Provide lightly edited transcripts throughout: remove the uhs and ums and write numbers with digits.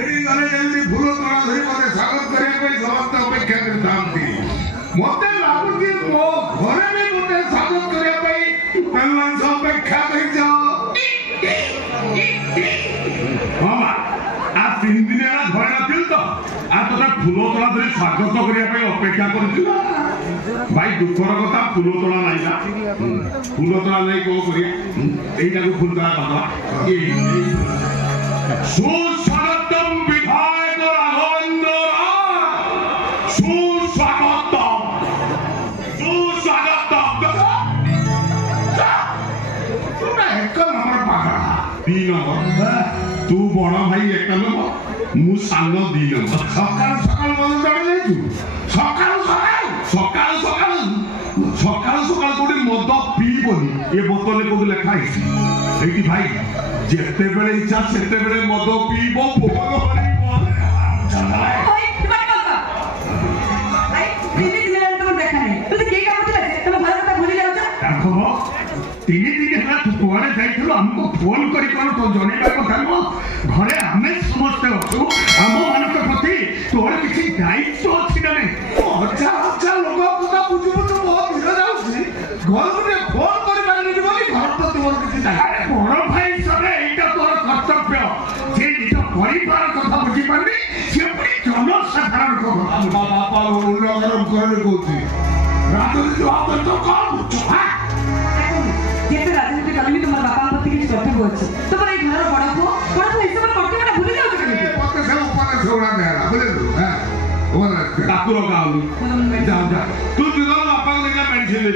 गले जल्दी फूल तोड़ा धरी मते स्वागत करे पे समस्त अपेक्षा करथांती मते लागुची मो घरे भी मते स्वागत करे पे तनवन अपेक्षा करिजो हां आ 3 दिन एला घरे नथिल तो आ तोरा फूल तोड़ा धरी स्वागत करे पे अपेक्षा करछु भाई दुखर कथा फूल तोड़ा नाही ना फूल तोड़ा नहीं को करिया एटा को फूल तोड़ा कथा सुस्वागतम विधायक राघवेंद्र सुस्वागतम तुम एक नंबर पागल 3 नंबर तू बड़ भाई 1 नंबर मु सान 2 नंबर सकाल सकाल मन जाने नहीं तू सकाल सकाल कोडी मद पीबोनी ए बोतले कोडी लिखा है एटी भाई जेते बेले इच्छा सेते बेले मद पीबो भोग हरिबो ओए तुम्हारे बाबा भाई तीन दिन ले तुम देखा नहीं तू के काम करले तुम घर କଥା भूली जाउछ देखो 3 दिन ହେଲା तू कोआडे जाइथिलो हमको फोन करी कोन तो जणेबा କଥା न घरे हमें समस्त अछु हम मानक प्रति तोर किछि दायित्व अछि ना नहीं अच्छा लोग কথা बुझबो तो बहुत धीरे जाउछि घर में फोन करी पानी बोली घर तो तोर किछि दायित्व बड़ भाई सबे एटा तोर कर्तव्य जे निज परिवार কথা बुझी पानी से पुरी जनसाधारण को बाबा उल्लंघन करे कोथि राजनीति बात तो कौन हां जेते राजनीति कलमी तुम्हार बापा प्रति किछि कर्तव्य अछि तोर ए घर बड़ को हिसाब कर्तव्यटा भूली जाउछ केने पक्के से ऊपर छोड़ा देला बुझलु हां और ठाकुर गाऊ जा तू दिनो बापा को देखा पेंशन ले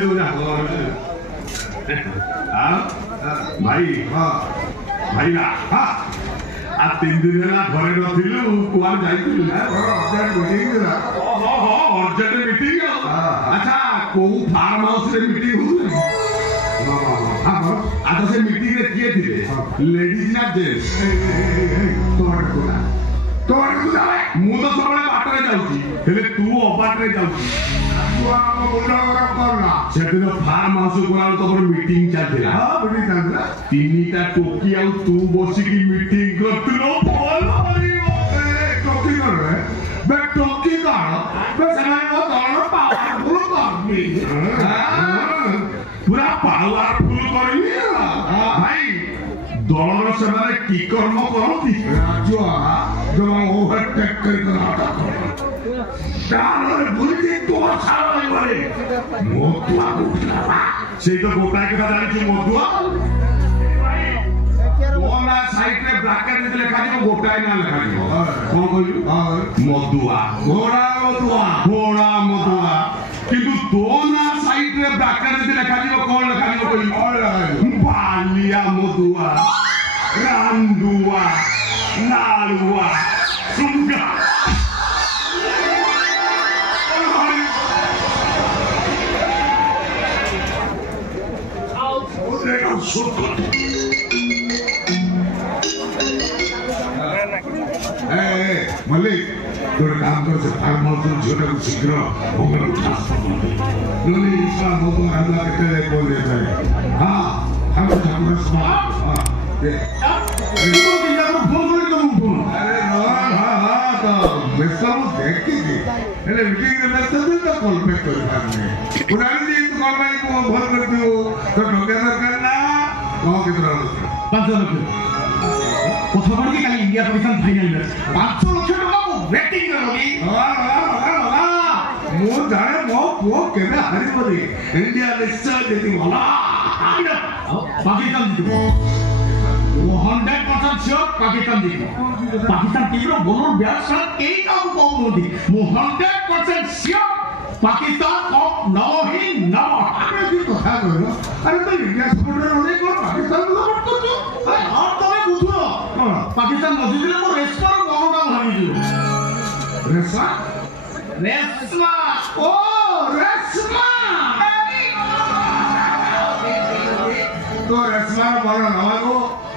दो जा हां भाई भाई ना हां आ 3 दिन ହେଲା ଘରେ ନଥିଲୁ କୁଆଡେ ଯାଇଥିଲୁ ନା ଅର୍ଜେଣ୍ଟ ମିଟିଂ ଥିଲା ଅର୍ଜେଣ୍ଟ ମିଟିଂ ଆଚ୍ଛା କୋଉ ଫାର୍ମ ହାଉସ ରେ ମିଟିଂ ହଉଥିଲା ଆଚ୍ଛା ସେ ମିଟିଂ ରେ କିଏ ଥିଲେ ଲେଡିଜ ନା ଜେଣ୍ଟସ ତୋର ମୁଁ ତ ସବୁବେଳେ ବାଟରେ ଯାଉଛି ହେଲେ ତୁ ଅବାଟରେ ଯାଉଛି ସେଦିନ ଫାର୍ମ ହାଉସ ଗଲାବେଳକୁ ତମର ମିଟିଂ ଚାଲିଥିଲା ତିନିଟା ଟୋକି ଆଉ ତୁ ବସିକି ମିଟିଂ କରୁଥିଲୁ ଟୋକି କଣ ପୁରା ପାୱାରଫୁଲ କରିବି ଭାଇ ଦଳର ସେମାନେ କି କର୍ମ କରନ୍ତି ରାଜୁଆ ଜମା ଓଭରଟେକ୍ କରି ସେଇ ତ ଗୋଟାଏ କଥା ଜାଣିଛୁ ମଧୁଆ ବ୍ରାକେଟ ଲେଖାଯିବ ଗୋଟାଏ ନା ଲେଖାଯିବ କଣ କହିଲୁ ମଧୁଆ ଘୋଡ଼ା ମଧୁଆ କିନ୍ତୁ ତୋ ନା ସାଇଟରେ ବ୍ରାକେଟ ଲେଖାଯିବ କଣ ଲେଖାଯିବ କହିଲୁ ବାଲିଆ ମଧୁଆ ରାନ୍ଦୁଆ ନାଳୁଆ ସୁଙ୍ଗା मलिक तोर काम कर से फार्म हाउस झोटा को शीघ्र होकर उठा नोनी इसका मोको हल्ला के बोल देता है हां हम ठाकुर समाज हां ये तुम बिना को फोन कर तुम फोन अरे हां तो मेसम देखी थी हेले मीटिंग रे मेसम तो कॉल पे कर पाने पुरानी दिन तो कॉल में को फोन कर दियो तो ढोके करना कहो कितना 500 रुपए কথা বলি কালি ইন্ডিয়া পাকিস্তান ফাইনাল ম্যাচ 500 লক্ষ টাকা মু ব্যাটিং করবি মু জানে মো পুଅ কেবে হারিবনি ইন্ডিয়া নিশ্চয় জিতি ভলা Pakistan জিতিব 100% sure Pakistan জিতিব Pakistan টিমর Bolero batsman এই কাউ কৌনদি মু 100% শিওর পাকিস্তান কপ নহি নব আরে কি কথা কইল আরে তো ইন্ডিয়া সাপোর্টার হলে কোন পাকিস্তান সাপোর্ট করছো আর তুমি বুঝো পাকিস্তান মজিদিলে মো রেসমা মনটা ভাঙি দিও রেসমা ও রেসমা तो रेस्मा वाला नवागो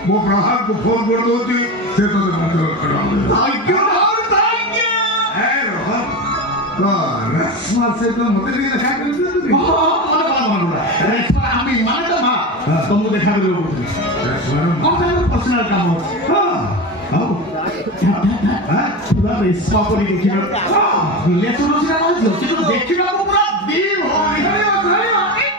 वो प्रहार को फोन कर दो थी से तो मतलब थैंक यू ए रोहन तो रेस्मा से तो मत भी देखा कर दो रेस्मा हमें माने तो ना ତମକୁ ଦେଖା କରିବାକୁ କହୁଥିଲି ପର୍ସନାଲ କାମ ଅଛି ପୁରା ରେଶମା ପରି ଦେଖିବାକୁ ରିଲେସନ ଦେଖିବାକୁ ପୁରା